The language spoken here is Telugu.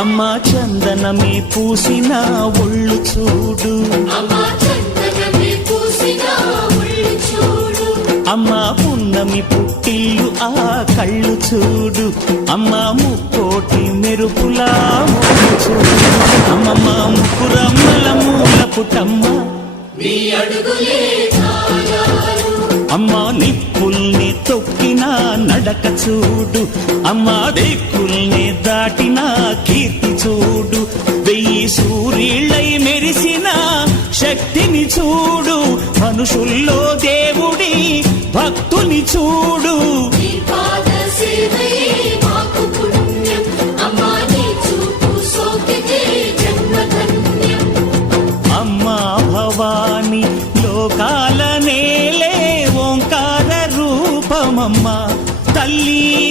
అమ్మా చందనమే పూసిన ఒళ్ళు చూడు, అమ్మా పున్నమి పుట్టిల్లు ఆ కళ్ళు చూడు, అమ్మా ముక్కోటి మెరుపులా ముగ్గు చూడు, అమ్మమ్మ ముక్కురమ్మల మూల పుట్టమ్మ అమ్మా నిప్పుల్ని తొక్కిన నడక చూడు, అమ్మా దిక్కుల్ని దాటిన కీర్తి చూడు, 1000 సూర్యుళ్ళై మెరిసిన శక్తిని చూడు, మనుషుల్లో దేవుడి భక్తుని చూడు.